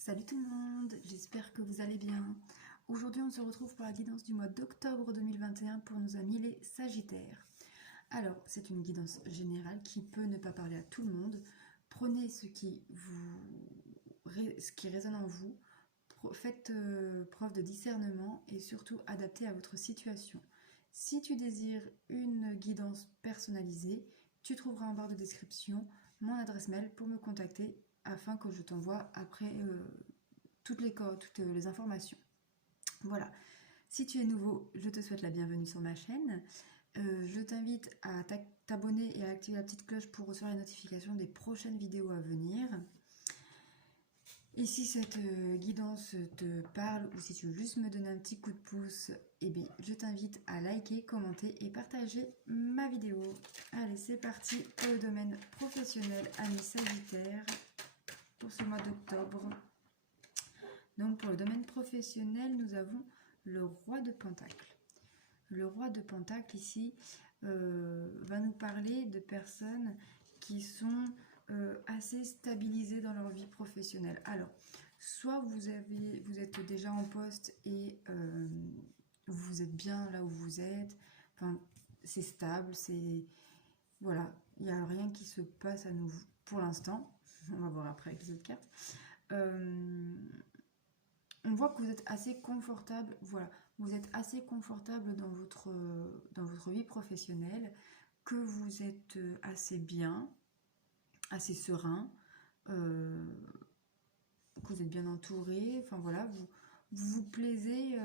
Salut tout le monde, j'espère que vous allez bien. Aujourd'hui on se retrouve pour la guidance du mois d'octobre 2021 pour nos amis les Sagittaires. Alors c'est une guidance générale qui peut ne pas parler à tout le monde. Prenez ce qui résonne en vous, faites preuve de discernement et surtout adaptez à votre situation. Si tu désires une guidance personnalisée, tu trouveras en barre de description mon adresse mail pour me contacter afin que je t'envoie après toutes les informations. Voilà. Si tu es nouveau, je te souhaite la bienvenue sur ma chaîne. Je t'invite à t'abonner et à activer la petite cloche pour recevoir les notifications des prochaines vidéos à venir. Et si cette guidance te parle ou si tu veux juste me donner un petit coup de pouce, eh bien, je t'invite à liker, commenter et partager ma vidéo. Allez, c'est parti pour le domaine professionnel, amis Sagittaires, pour ce mois d'octobre. Donc pour le domaine professionnel, nous avons le roi de Pentacles. Le roi de Pentacles ici va nous parler de personnes qui sont assez stabilisées dans leur vie professionnelle. Alors, soit vous êtes déjà en poste et vous êtes bien là où vous êtes, enfin, c'est stable, c'est... Voilà, il n'y a rien qui se passe à nouveau pour l'instant. On va voir après avec les autres cartes. On voit que vous êtes assez confortable, voilà, vous êtes assez confortable dans votre vie professionnelle, que vous êtes assez bien, assez serein, que vous êtes bien entouré, enfin voilà, vous vous plaisez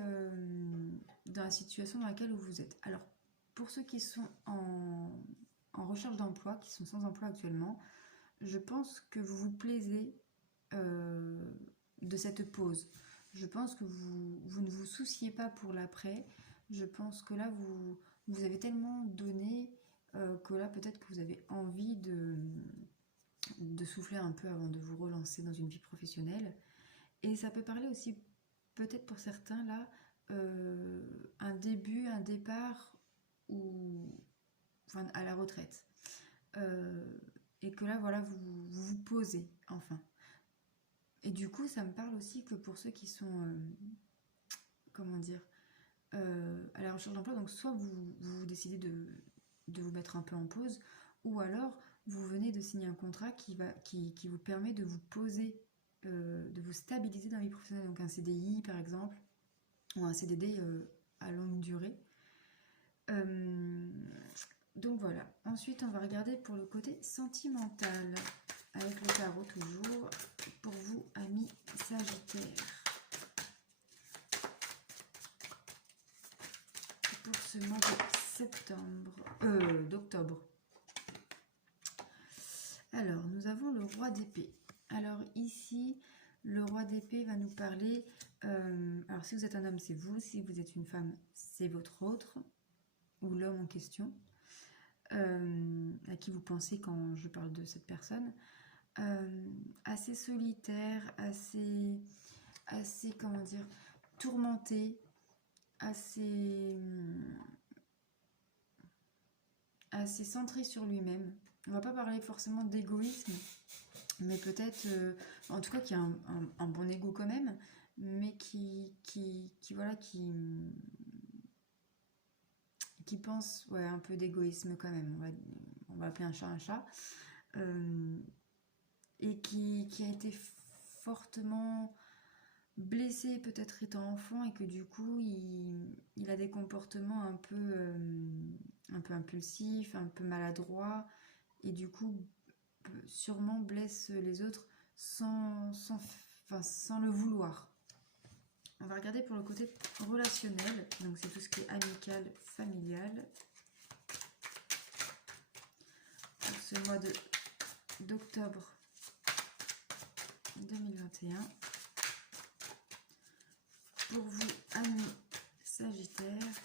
dans la situation dans laquelle vous êtes. Alors, pour ceux qui sont en recherche d'emploi, qui sont sans emploi actuellement, je pense que vous vous plaisez de cette pause. Je pense que vous ne vous souciez pas pour l'après. Je pense que là, vous avez tellement donné que là, peut-être que vous avez envie de souffler un peu avant de vous relancer dans une vie professionnelle. Et ça peut parler aussi, peut-être pour certains, là, un début, un départ ou enfin, à la retraite. Et que là, voilà, vous posez, enfin. Et du coup, ça me parle aussi que pour ceux qui sont, comment dire, à la recherche d'emploi, donc soit vous décidez de vous mettre un peu en pause, ou alors vous venez de signer un contrat qui vous permet de vous poser, de vous stabiliser dans la vie professionnelle, donc un CDI par exemple, ou un CDD à longue durée. Donc voilà. Ensuite, on va regarder pour le côté sentimental, avec le tarot toujours, pour vous, amis Sagittaires. Pour ce mois d'octobre. Alors, nous avons le roi d'épée. Alors ici, le roi d'épée va nous parler... alors si vous êtes un homme, c'est vous. Si vous êtes une femme, c'est votre autre. Ou l'homme en question. À qui vous pensez quand je parle de cette personne. Assez solitaire, assez comment dire, tourmenté, assez centré sur lui-même. On va pas parler forcément d'égoïsme, mais peut-être, en tout cas, qui a un bon ego quand même, mais qui voilà, qui pense, ouais, un peu d'égoïsme quand même. On va appeler un chat un chat. Et qui a été fortement blessé peut-être étant enfant et que du coup il a des comportements un peu impulsifs, un peu maladroits et du coup sûrement blesse les autres sans le vouloir. On va regarder pour le côté relationnel, donc c'est tout ce qui est amical, familial. Pour ce mois d'octobre 2021. Pour vous, amis Sagittaires,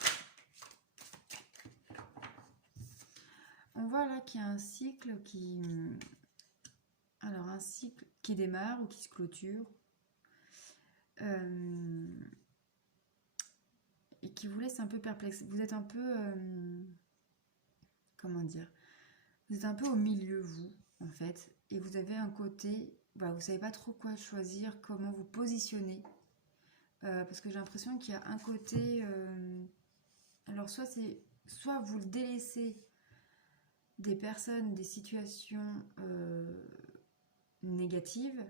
on voit là qu'il y a un cycle qui... Alors, un cycle qui démarre ou qui se clôture. Et qui vous laisse un peu perplexe. Vous êtes un peu... comment dire? Vous êtes un peu au milieu, vous, en fait. Et vous avez un côté voilà, vous savez pas trop quoi choisir, comment vous positionner. Parce que j'ai l'impression qu'il y a un côté... alors soit vous le délaissez des personnes, des situations négatives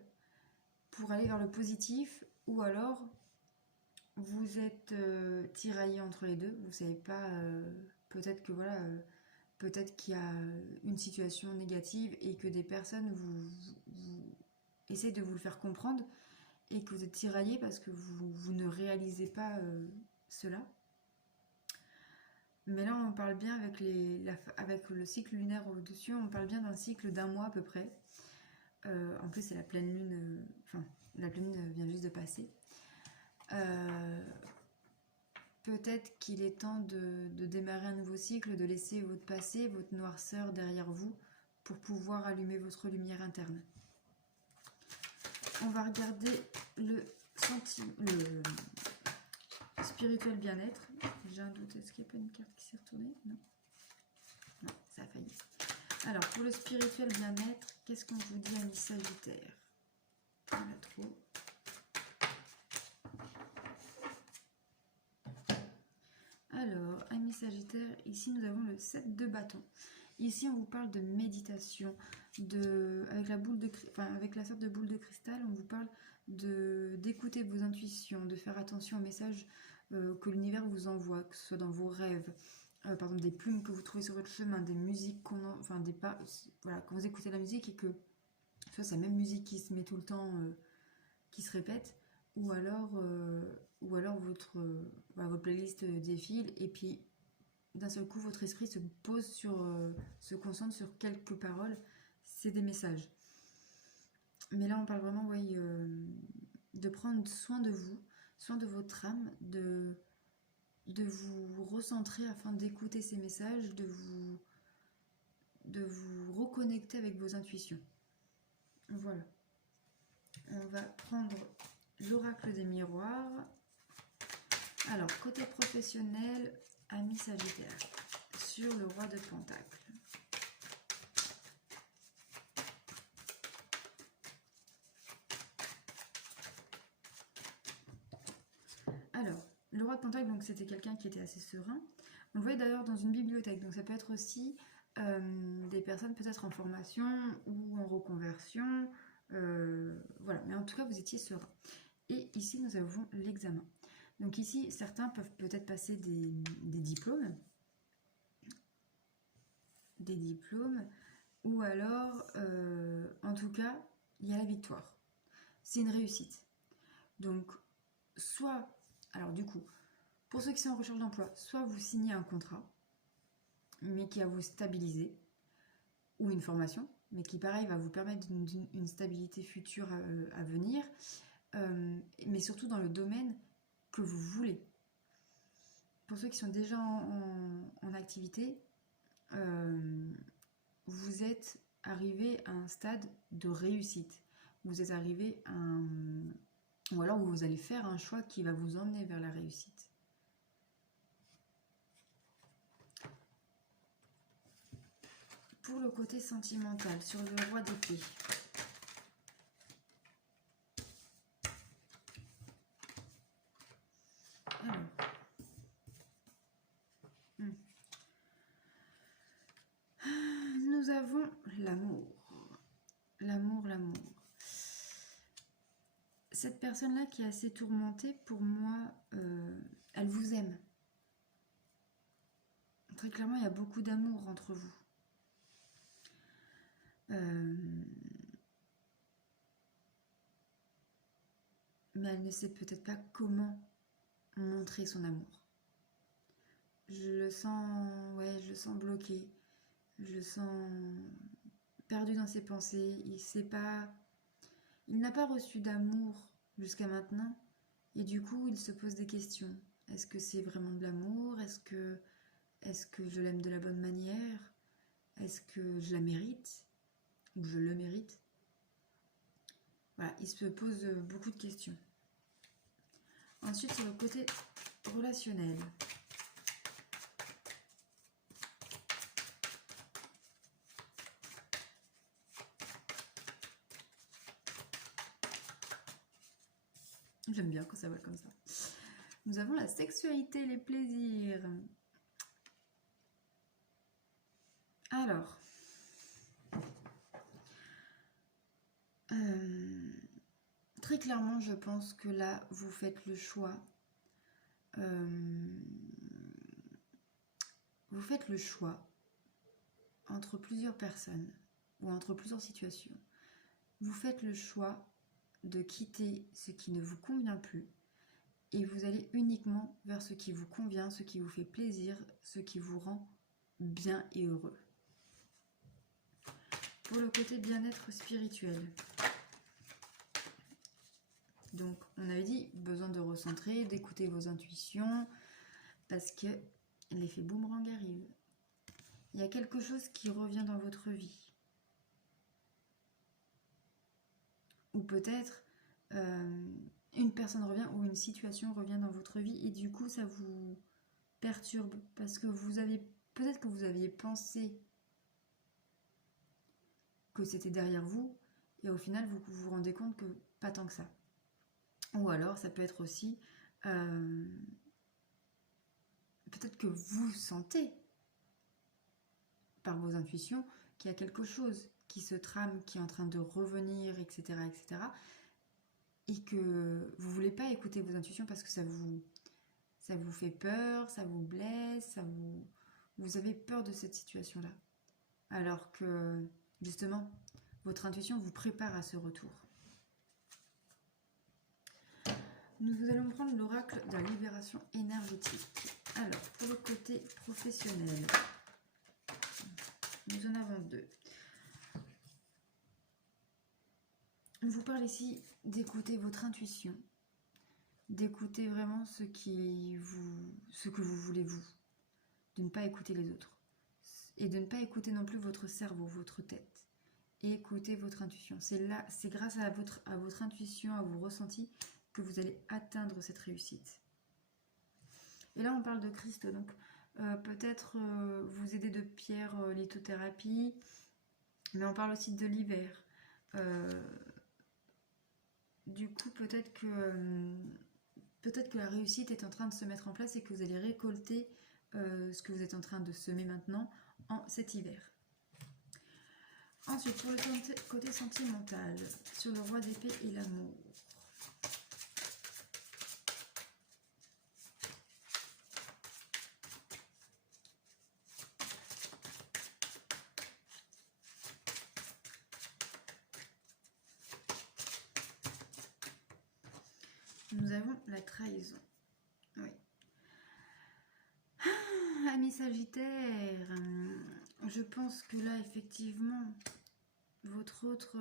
pour aller vers le positif, ou alors vous êtes tiraillé entre les deux, vous savez pas, peut-être que voilà, peut-être qu'il y a une situation négative et que des personnes vous essayent de vous le faire comprendre et que vous êtes tiraillé parce que vous ne réalisez pas cela. Mais là, on parle bien avec le cycle lunaire au-dessus, on parle bien d'un cycle d'un mois à peu près. En plus, c'est la pleine lune, enfin, la pleine lune vient juste de passer. Peut-être qu'il est temps de démarrer un nouveau cycle, de laisser votre passé, votre noirceur derrière vous pour pouvoir allumer votre lumière interne. On va regarder le spirituel bien-être. J'ai un doute, est-ce qu'il n'y a pas une carte qui s'est retournée? Non. Non, ça a failli. Alors, pour le spirituel bien-être, qu'est-ce qu'on vous dit, amis Sagittaire? Pas trop. Alors, amis Sagittaire, ici nous avons le 7 de bâton. Ici, on vous parle de méditation, avec la sorte de boule de cristal, on vous parle d'écouter vos intuitions, de faire attention aux messages que l'univers vous envoie, que ce soit dans vos rêves, par exemple des plumes que vous trouvez sur votre chemin, des musiques voilà, quand vous écoutez la musique et que soit c'est la même musique qui se met tout le temps, qui se répète, ou alors votre playlist défile et puis d'un seul coup votre esprit se pose se concentre sur quelques paroles, c'est des messages. Mais là on parle vraiment de prendre soin de vous, soin de votre âme, de vous recentrer afin d'écouter ces messages, de vous reconnecter avec vos intuitions. Voilà. On va prendre l'oracle des miroirs. Alors, côté professionnel, amis Sagittaire, sur le roi de Pentacles. Alors, le roi de Pentacles, donc c'était quelqu'un qui était assez serein. On le voyait d'ailleurs dans une bibliothèque, donc ça peut être aussi des personnes peut-être en formation ou en reconversion. Voilà, mais en tout cas, vous étiez serein. Et ici, nous avons l'examen. Donc ici, certains peuvent peut-être passer des diplômes. Ou alors, en tout cas, il y a la victoire. C'est une réussite. Donc, soit, alors du coup, pour ceux qui sont en recherche d'emploi, soit vous signez un contrat, mais qui va vous stabiliser, ou une formation, mais qui pareil va vous permettre une stabilité future à venir, mais surtout dans le domaine que vous voulez. Pour ceux qui sont déjà en activité, vous êtes arrivé à un stade de réussite. Vous êtes arrivé à ou alors vous allez faire un choix qui va vous emmener vers la réussite. Pour le côté sentimental, sur le roi d'épée. Alors. Nous avons l'amour. L'amour. Cette personne-là qui est assez tourmentée, pour moi, elle vous aime. Très clairement, il y a beaucoup d'amour entre vous. Mais elle ne sait peut-être pas comment montrer son amour. Je le sens bloqué. Je le sens perdu dans ses pensées. Il n'a pas reçu d'amour jusqu'à maintenant. Et du coup, il se pose des questions. Est-ce que c'est vraiment de l'amour? Est-ce que je l'aime de la bonne manière? Est-ce que je la mérite? Ou je le mérite? Voilà, il se pose beaucoup de questions. Ensuite, sur le côté relationnel. J'aime bien quand ça va comme ça. Nous avons la sexualité, les plaisirs. Alors, très clairement, je pense que là, vous faites le choix. Vous faites le choix entre plusieurs personnes ou entre plusieurs situations. Vous faites le choix de quitter ce qui ne vous convient plus et vous allez uniquement vers ce qui vous convient, ce qui vous fait plaisir, ce qui vous rend bien et heureux. Pour le côté bien-être spirituel, donc on avait dit besoin de recentrer, d'écouter vos intuitions parce que l'effet boomerang arrive. Il y a quelque chose qui revient dans votre vie. Ou peut-être une personne revient ou une situation revient dans votre vie et du coup ça vous perturbe parce que peut-être que vous aviez pensé que c'était derrière vous et au final vous vous rendez compte que pas tant que ça. Ou alors ça peut être aussi peut-être que vous sentez par vos intuitions qu'il y a quelque chose qui se trame, qui est en train de revenir, etc., etc., et que vous voulez pas écouter vos intuitions parce que ça vous fait peur, ça vous blesse, vous avez peur de cette situation-là. Alors que, justement, votre intuition vous prépare à ce retour. Nous allons prendre l'oracle de la libération énergétique. Alors, pour le côté professionnel, nous en avons deux. On vous parle ici d'écouter votre intuition, d'écouter vraiment ce que vous voulez vous, de ne pas écouter les autres et de ne pas écouter non plus votre cerveau, votre tête. Et écoutez votre intuition. C'est grâce à votre intuition, à vos ressentis que vous allez atteindre cette réussite. Et là on parle de Christ, donc peut-être vous aider de pierre lithothérapie, mais on parle aussi de l'hiver. Du coup peut-être que la réussite est en train de se mettre en place et que vous allez récolter ce que vous êtes en train de semer maintenant en cet hiver. Ensuite, pour le côté sentimental, sur le roi d'épée et l'amour. Nous avons la trahison. Oui. Ami Sagittaire, je pense que là, effectivement, votre autre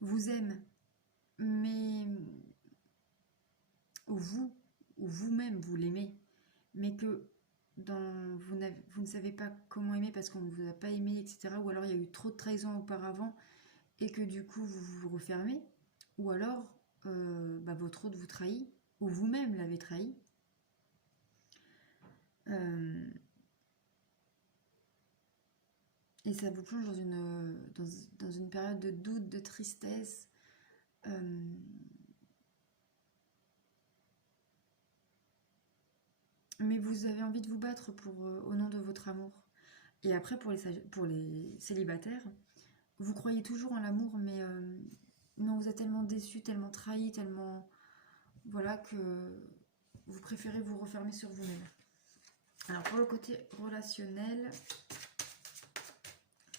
vous aime, mais ou vous-même vous l'aimez, mais que vous ne savez pas comment aimer parce qu'on ne vous a pas aimé, etc. Ou alors il y a eu trop de trahison auparavant et que du coup vous vous refermez, ou alors votre autre vous trahit, ou vous-même l'avez trahi. Et ça vous plonge dans une période de doute, de tristesse. Mais vous avez envie de vous battre au nom de votre amour. Et après, pour les célibataires, vous croyez toujours en l'amour, mais on vous a tellement déçu, tellement trahi, tellement... Voilà, que vous préférez vous refermer sur vous-même. Alors, pour le côté relationnel,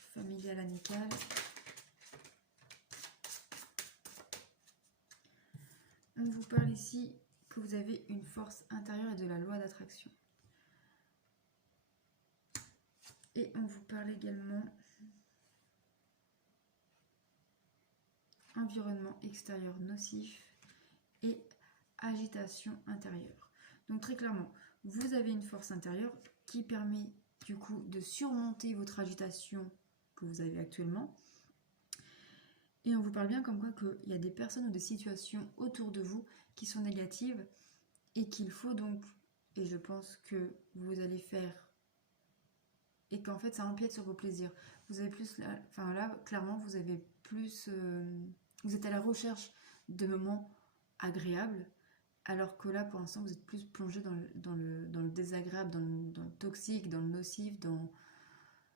familial, amical... On vous parle ici que vous avez une force intérieure et de la loi d'attraction. Et on vous parle également environnement extérieur nocif et agitation intérieure. Donc très clairement, vous avez une force intérieure qui permet du coup de surmonter votre agitation que vous avez actuellement. Et on vous parle bien comme quoi qu'il y a des personnes ou des situations autour de vous qui sont négatives et qu'il faut donc, et je pense que vous allez faire et qu'en fait ça empiète sur vos plaisirs. Vous avez plus, enfin là, clairement, vous avez plus, vous êtes à la recherche de moments agréables, alors que là, pour l'instant, vous êtes plus plongé dans le désagréable, dans le toxique, dans le nocif, dans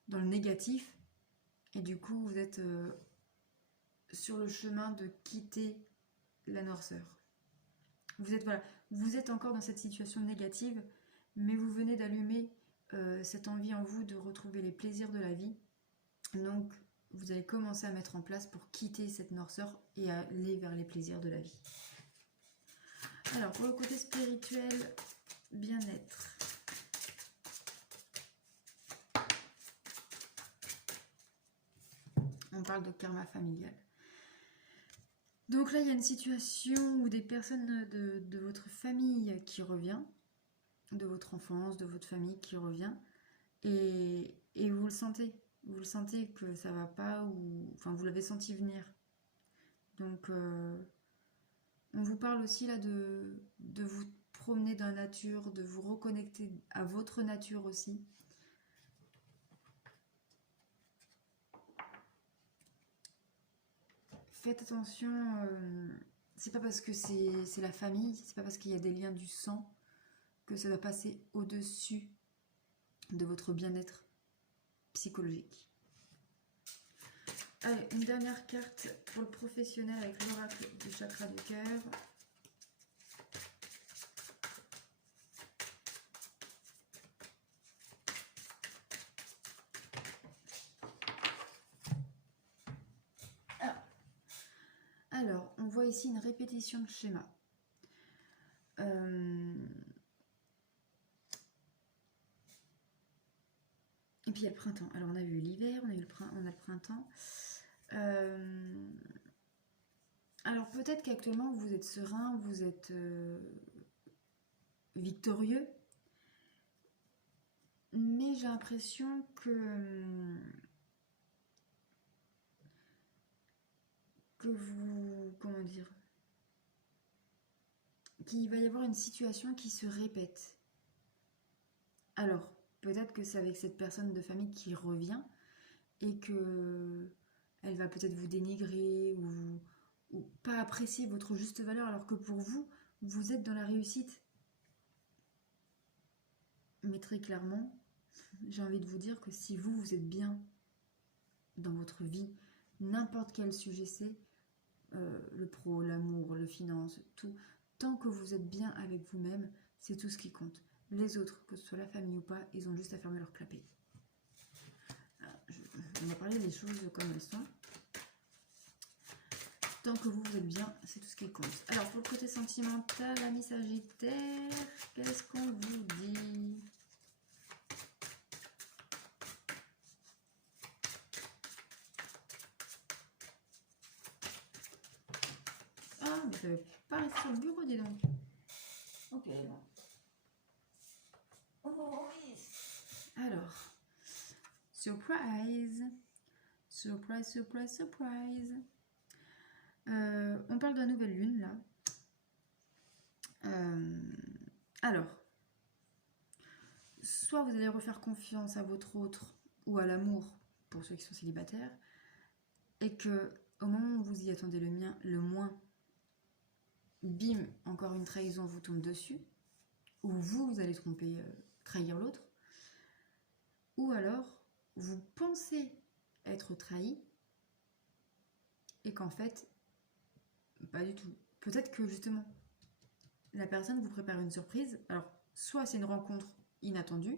le négatif, et du coup, vous êtes sur le chemin de quitter la noirceur. Vous êtes, voilà, vous êtes encore dans cette situation négative, mais vous venez d'allumer cette envie en vous de retrouver les plaisirs de la vie. Donc, vous allez commencer à mettre en place pour quitter cette noirceur et aller vers les plaisirs de la vie. Alors, pour le côté spirituel, bien-être. On parle de karma familial. Donc là, il y a une situation où des personnes de votre famille qui revient, de votre enfance, de votre famille qui revient, et vous le sentez. Vous le sentez que ça va pas, ou enfin vous l'avez senti venir. Donc on vous parle aussi là de vous promener dans la nature, de vous reconnecter à votre nature aussi. Faites attention, c'est pas parce que c'est la famille, c'est pas parce qu'il y a des liens du sang que ça doit passer au-dessus de votre bien-être psychologique. Allez, une dernière carte pour le professionnel avec l'oracle du chakra du cœur. Alors, on voit ici une répétition de schéma. Et puis il y a le printemps. Alors on a eu l'hiver, on a le printemps. Alors peut-être qu'actuellement vous êtes serein, vous êtes victorieux, mais j'ai l'impression que vous, comment dire, qu'il va y avoir une situation qui se répète. Alors peut-être que c'est avec cette personne de famille qui revient et que elle va peut-être vous dénigrer ou pas apprécier votre juste valeur, alors que pour vous, vous êtes dans la réussite. Mais très clairement, j'ai envie de vous dire que si vous, vous êtes bien dans votre vie, n'importe quel sujet c'est, le pro, l'amour, le finance, tout, tant que vous êtes bien avec vous-même, c'est tout ce qui compte. Les autres, que ce soit la famille ou pas, ils ont juste à fermer leur clapet. On va parler des choses comme elles sont. Tant que vous êtes bien, c'est tout ce qui compte. Alors pour le côté sentimental, l'ami Sagittaire, qu'est-ce qu'on vous dit? Ah, mais ça ne veut pas rester sur le bureau, dis donc. Ok, bon. Alors, surprise. Surprise, surprise, surprise. On parle de la nouvelle lune, là. Alors, soit vous allez refaire confiance à votre autre ou à l'amour, pour ceux qui sont célibataires, et que au moment où vous y attendez le moins, bim, encore une trahison vous tombe dessus, ou vous allez trahir l'autre, ou alors vous pensez être trahi, et qu'en fait, pas du tout. Peut-être que justement, la personne vous prépare une surprise, alors soit c'est une rencontre inattendue,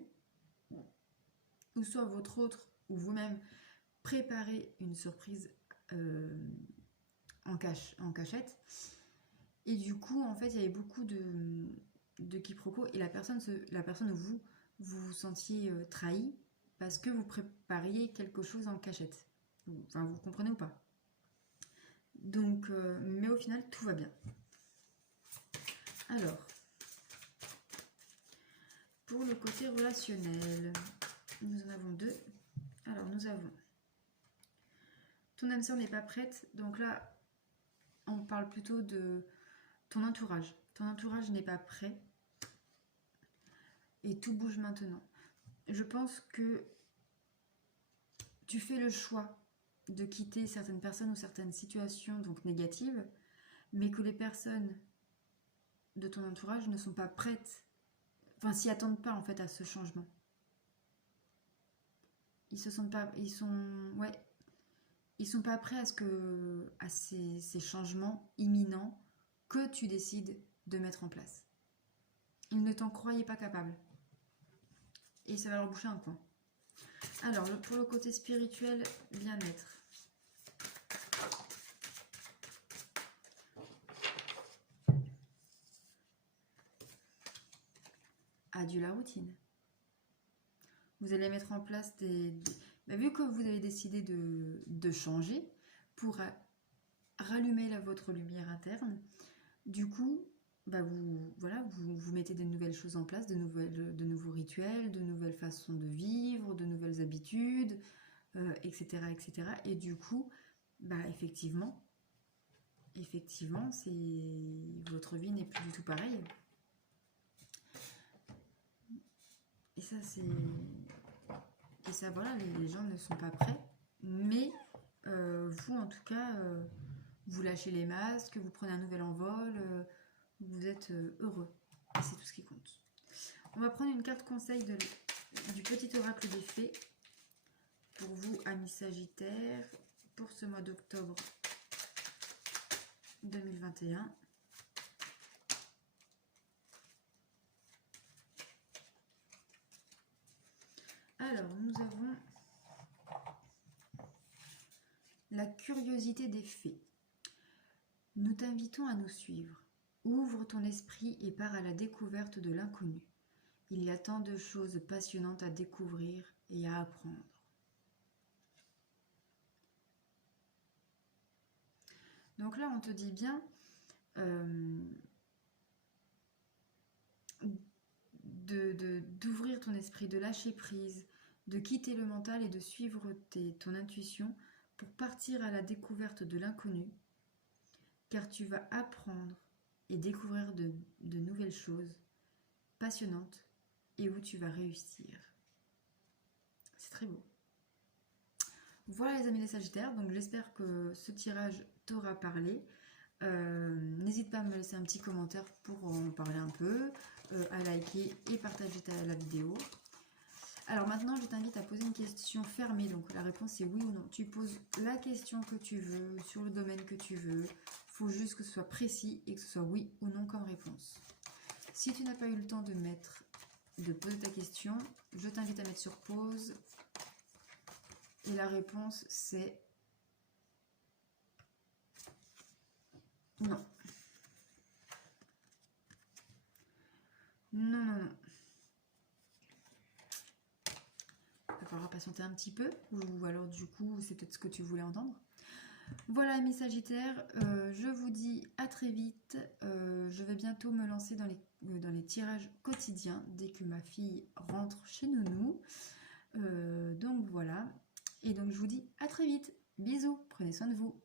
ou soit votre autre ou vous-même préparez une surprise en cachette, et du coup en fait il y avait beaucoup de quiproquos, et la personne vous vous sentiez trahi parce que vous prépariez quelque chose en cachette. Enfin, vous comprenez ou pas? Donc mais au final tout va bien. Alors pour le côté relationnel, nous en avons deux. Alors nous avons ton âme sœur n'est pas prête, donc là on parle plutôt de ton entourage. Ton entourage n'est pas prêt et tout bouge maintenant. Je pense que tu fais le choix de quitter certaines personnes ou certaines situations donc négatives, mais que les personnes de ton entourage ne sont pas prêtes, enfin s'y attendent pas en fait à ce changement. Ils se sentent pas, ils sont pas prêts à ces changements imminents que tu décides de mettre en place. Ils ne t'en croyaient pas capable. Et ça va leur boucher un coin. Alors, pour le côté spirituel, bien-être. Adieu la routine. Vous allez mettre en place vu que vous avez décidé de changer pour rallumer votre lumière interne, du coup, vous mettez des nouvelles choses en place, de nouveaux rituels, de nouvelles façons de vivre, de nouvelles habitudes, etc., etc. Et du coup, effectivement, votre vie n'est plus du tout pareille. Et ça, voilà, les gens ne sont pas prêts, mais vous, en tout cas, vous lâchez les masques, vous prenez un nouvel envol, vous êtes heureux. Et c'est tout ce qui compte. On va prendre une carte conseil du petit oracle des fées pour vous, amis Sagittaires, pour ce mois d'octobre 2021. Alors, nous avons la curiosité des fées. Nous t'invitons à nous suivre. Ouvre ton esprit et pars à la découverte de l'inconnu. Il y a tant de choses passionnantes à découvrir et à apprendre. Donc là, on te dit bien d'ouvrir ton esprit, de lâcher prise, de quitter le mental et de suivre ton intuition pour partir à la découverte de l'inconnu, car tu vas apprendre et découvrir de nouvelles choses passionnantes et où tu vas réussir. C'est très beau. Voilà les amis des Sagittaires, donc j'espère que ce tirage t'aura parlé. N'hésite pas à me laisser un petit commentaire pour en parler un peu, à liker et partager la vidéo. Alors maintenant, je t'invite à poser une question fermée, donc la réponse est oui ou non. Tu poses la question que tu veux, sur le domaine que tu veux. Il faut juste que ce soit précis et que ce soit oui ou non comme réponse. Si tu n'as pas eu le temps de poser ta question, je t'invite à mettre sur pause. Et la réponse, c'est non. Non, non, non. Il va falloir patienter un petit peu, ou alors du coup, c'est peut-être ce que tu voulais entendre. Voilà, amis Sagittaires, je vous dis à très vite. Je vais bientôt me lancer dans les tirages quotidiens dès que ma fille rentre chez Nounou. Donc voilà. Et donc je vous dis à très vite. Bisous, prenez soin de vous.